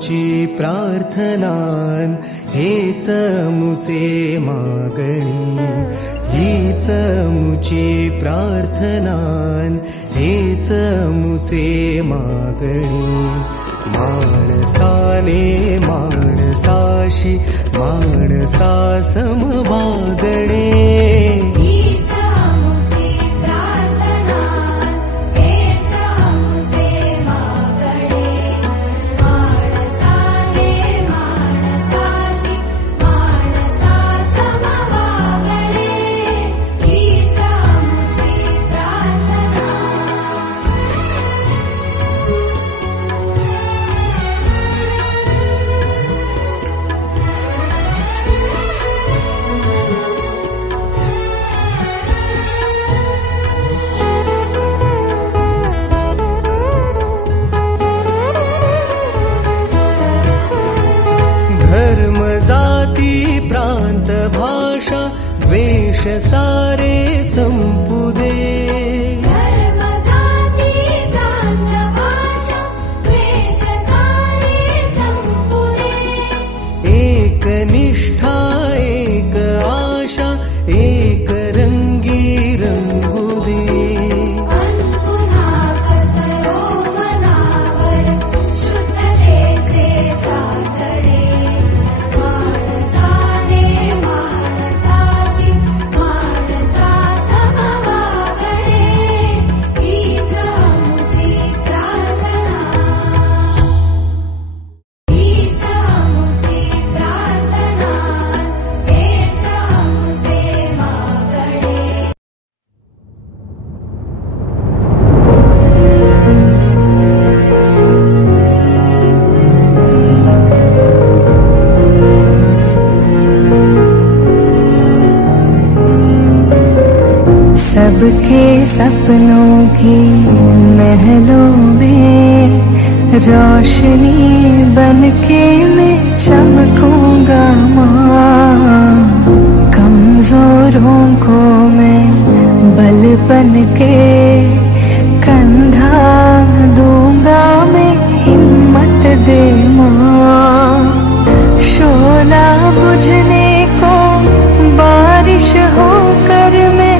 मुची प्रार्थनान हेच मुचे मागणी, हीच मुची प्रार्थनान हेच मुचे मागणी। माणसाने माणसाशी माणसा समवागणे, प्रांत भाषा द्वेष सारे संपू दे, धर्म जाती प्रांत भाषा द्वेष सारे संपू दे। एक निष्ठा एक आशा एक रंगी रंगू दे, पुन्हा कसरो मनावर शुद्धतेचे चातडे। सबके सपनों की महलों में रोशनी बनके मैं चमकूंगा माँ। कमजोरों को मैं बल बनके कंधा दूंगा मैं, हिम्मत दे माँ। शोला बुझने को बारिश होकर मैं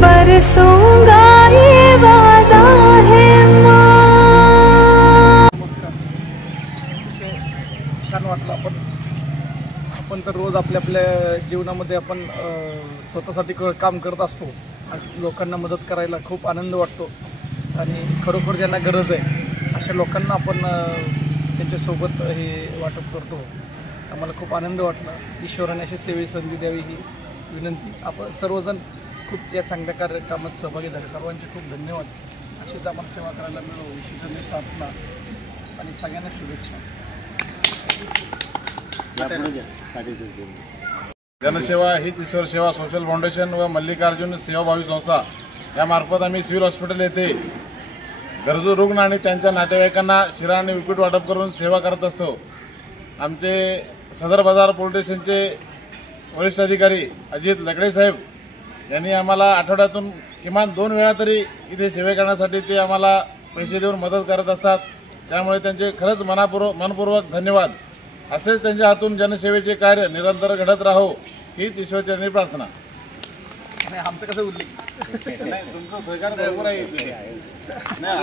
बरसूंगा, ये वादा है माँ। नमस्कार. छान वाटलं. आपण तर रोज आपल्या जीवनामध्ये आपण स्वतःसाठी काम करत असतो. लोकांना मदत करायला खूप आनंद वाटतो आणि खरोखर ज्यांना गरज आहे अशा लोकांना आपण त्यांच्यासोबत हे वाटप करतो. आम्हाला खूप आनंद वाटला. ईश्वराने अशी सेवेची संधी द्यावी ही विनंती. आपण सर्वजण खूप या चांगल्या कार्यक्रमात सहभागी झाले. सर्वांचे खूप धन्यवाद. अशीच आम्हाला सेवा करायला मिळो ईश्वराची प्रार्थना आणि सगळ्यांना शुभेच्छा. जनसेवा ही ईश्वर सेवा सोशल फाउंडेशन व मल्लिकार्जुन सेवाभावी संस्था यामार्फत आम्ही सिव्हिल हॉस्पिटल येथे गरजू रुग्ण आणि त्यांच्या नातेवाईकांना शिरा आणि विपीट वाटप करून सेवा करत असतो. आमचे सदर बाजार पोलीस स्टेशनचे वरिष्ठ अधिकारी अजित लकडे साहेब यांनी आम्हाला आठवड्यातून किमान 2 वेळा तरी इथे सेवा करण्यासाठी ते आम्हाला पैसे देऊन मदत करत असतात. त्यामुळे त्यांचे खरंच मनपूर्वक धन्यवाद. असेच त्यांच्या हातून जनसेवेचे कार्य निरंतर घडत राहो हीच ईश्वरचरणी प्रार्थना. आमचं कसं उरली तुमचं सहकार्य बरोबर आहे.